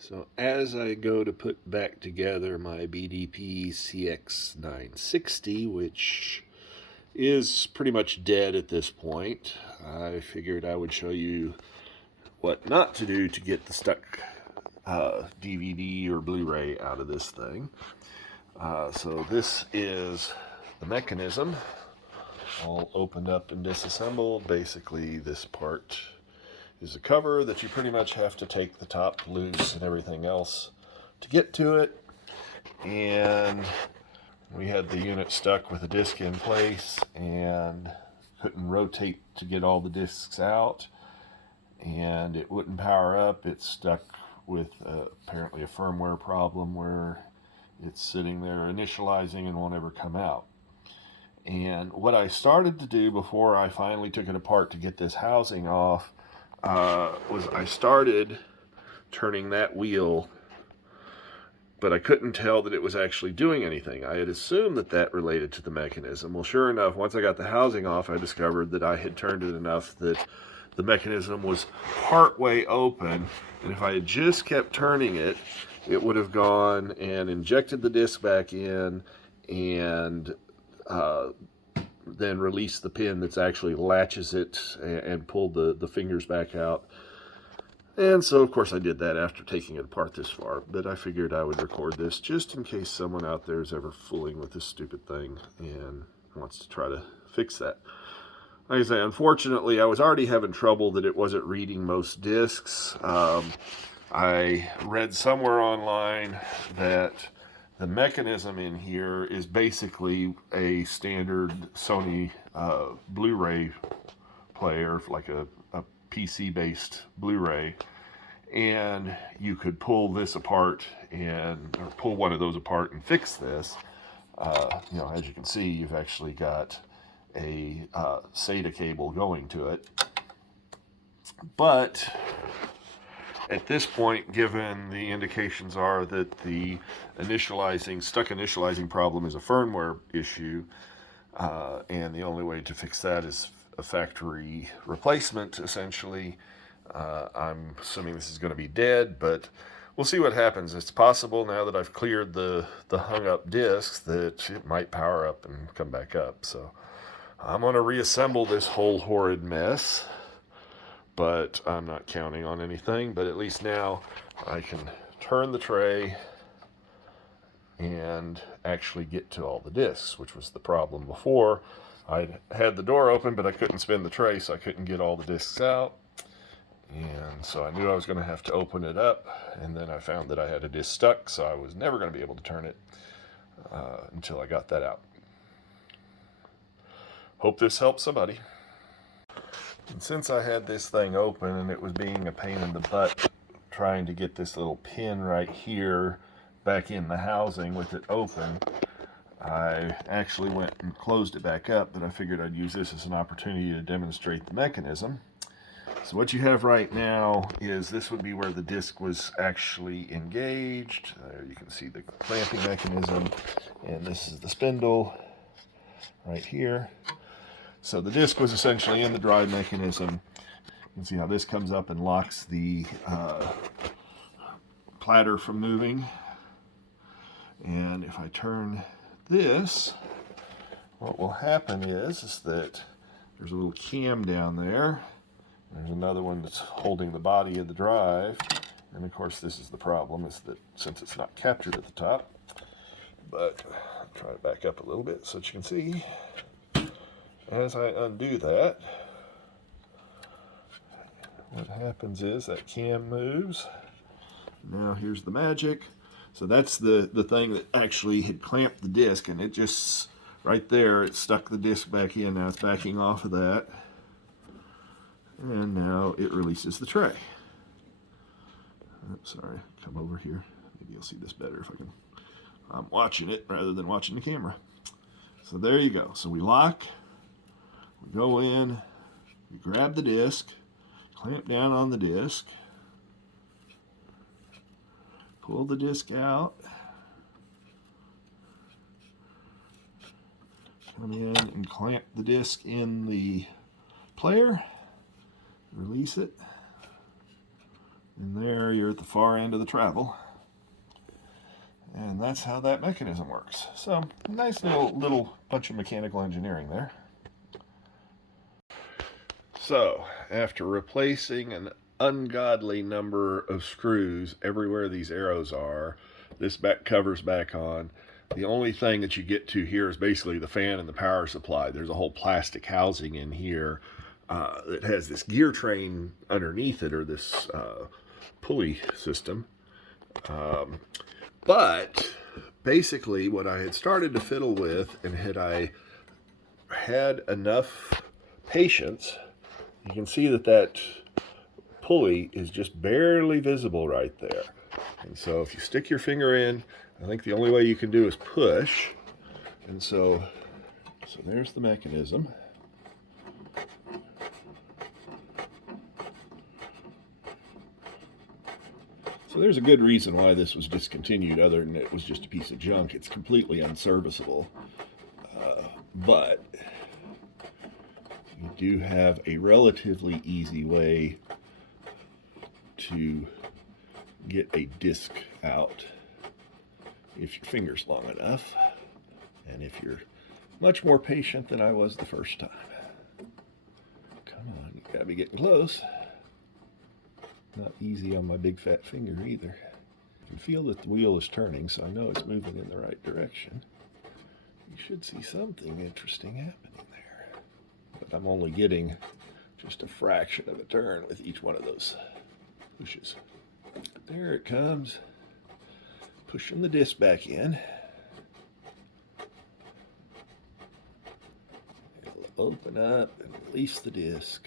So as I go to put back together my BDP-CX960, which is pretty much dead at this point, I figured I would show you what not to do to get the stuck DVD or Blu-ray out of this thing. So this is the mechanism, all opened up and disassembled. Basically, this part is a cover that you pretty much have to take the top loose and everything else to get to it. And we had the unit stuck with a disc in place and couldn't rotate to get all the discs out, and it wouldn't power up. It's stuck with apparently a firmware problem where it's sitting there initializing and won't ever come out. And what I started to do before I finally took it apart to get this housing off was I started turning that wheel, but I couldn't tell that it was actually doing anything. I had assumed that that related to the mechanism. Well, sure enough, once I got the housing off, I discovered that I had turned it enough that the mechanism was partway open, and if I had just kept turning it, it would have gone and injected the disc back in and then release the pin that's actually latches it and pulled the fingers back out. And so, of course, I did that after taking it apart this far, but I figured I would record this just in case someone out there is ever fooling with this stupid thing and wants to try to fix that. Like I say, unfortunately, I was already having trouble that it wasn't reading most discs. I read somewhere online that the mechanism in here is basically a standard Sony Blu-ray player, like a PC-based Blu-ray, and you could pull this apart or pull one of those apart and fix this. As you can see, you've actually got a SATA cable going to it. But at this point, given the indications are that the stuck initializing problem is a firmware issue, and the only way to fix that is a factory replacement, essentially, I'm assuming this is going to be dead, but we'll see what happens. It's possible now that I've cleared the hung up discs that it might power up and come back up. So I'm going to reassemble this whole horrid mess, but I'm not counting on anything. But at least now I can turn the tray and actually get to all the discs, which was the problem before. I had the door open, but I couldn't spin the tray, so I couldn't get all the discs out. And so I knew I was going to have to open it up, and then I found that I had a disc stuck, so I was never going to be able to turn it until I got that out. Hope this helps somebody. And since I had this thing open and it was being a pain in the butt trying to get this little pin right here back in the housing with it open, I actually went and closed it back up, but I figured I'd use this as an opportunity to demonstrate the mechanism. So what you have right now is this would be where the disc was actually engaged. There you can see the clamping mechanism, and this is the spindle right here. So the disc was essentially in the drive mechanism. You can see how this comes up and locks the platter from moving. And if I turn this, what will happen is that there's a little cam down there. There's another one that's holding the body of the drive. And of course this is the problem, is that since it's not captured at the top, but I'll try to back up a little bit so that you can see. As I undo that, what happens is that cam moves. Now here's the magic. So that's the thing that actually had clamped the disc, and it just, right there, it stuck the disc back in. Now it's backing off of that. And now it releases the tray. Oops, sorry, come over here. Maybe you'll see this better if I can. I'm watching it rather than watching the camera. So there you go. So we lock. We go in, we grab the disc, clamp down on the disc, pull the disc out, come in and clamp the disc in the player, release it, And there you're at the far end of the travel. And that's how that mechanism works. So, nice little bunch of mechanical engineering there. So, after replacing an ungodly number of screws everywhere these arrows are, this back cover's back on. The only thing that you get to here is basically the fan and the power supply. There's a whole plastic housing in here that has this gear train underneath it, or this pulley system. But basically what I had started to fiddle with, and had I had enough patience, you can see that pulley is just barely visible right there. And so if you stick your finger in, I think the only way you can do is push. And so there's the mechanism. So there's a good reason why this was discontinued, other than it was just a piece of junk. It's completely unserviceable. But you do have a relatively easy way to get a disc out if your finger's long enough, and if you're much more patient than I was the first time. Come on, you gotta be getting close. Not easy on my big fat finger either. I can feel that the wheel is turning, so I know it's moving in the right direction. You should see something interesting happening there. But I'm only getting just a fraction of a turn with each one of those pushes. There it comes. Pushing the disc back in. It'll open up and release the disc.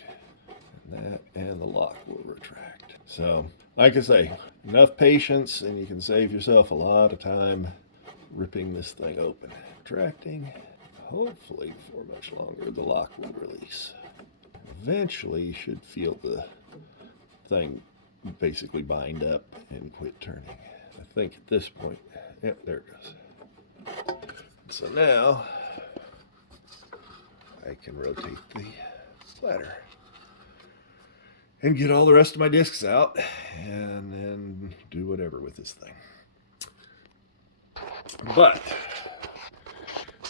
And the lock will retract. So, like I say, enough patience and you can save yourself a lot of time ripping this thing open. Retracting. Hopefully, before much longer, the lock will release. Eventually, you should feel the thing basically bind up and quit turning. I think at this point, yep, there it goes. So now, I can rotate the platter and get all the rest of my discs out, and then do whatever with this thing. But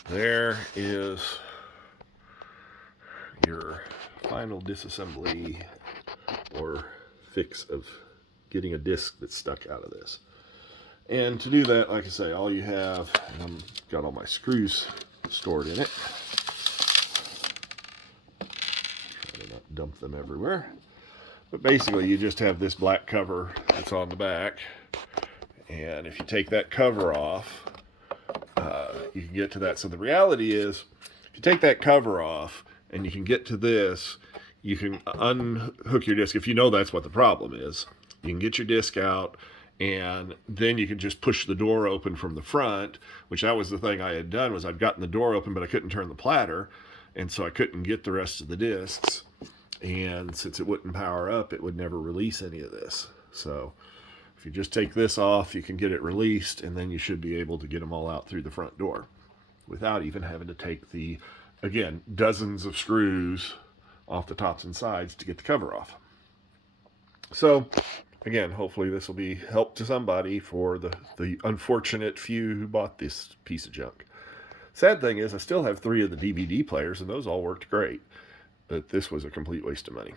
there is your final disassembly or fix of getting a disc that's stuck out of this. And to do that, like I say, all you have, and I've got all my screws stored in it. Try to not dump them everywhere. But basically, you just have this black cover that's on the back, and if you take that cover off, you can get to that. So the reality is, if you take that cover off and you can get to this, you can unhook your disc. If you know that's what the problem is, you can get your disc out, and then you can just push the door open from the front, which that was the thing I had done, was I'd gotten the door open, but I couldn't turn the platter, and so I couldn't get the rest of the discs. And since it wouldn't power up, it would never release any of this. So if you just take this off, you can get it released, and then you should be able to get them all out through the front door without even having to take the, again, dozens of screws off the tops and sides to get the cover off. So again, hopefully this will be help to somebody for the unfortunate few who bought this piece of junk. Sad thing is, I still have 3 of the DVD players, and those all worked great. But this was a complete waste of money.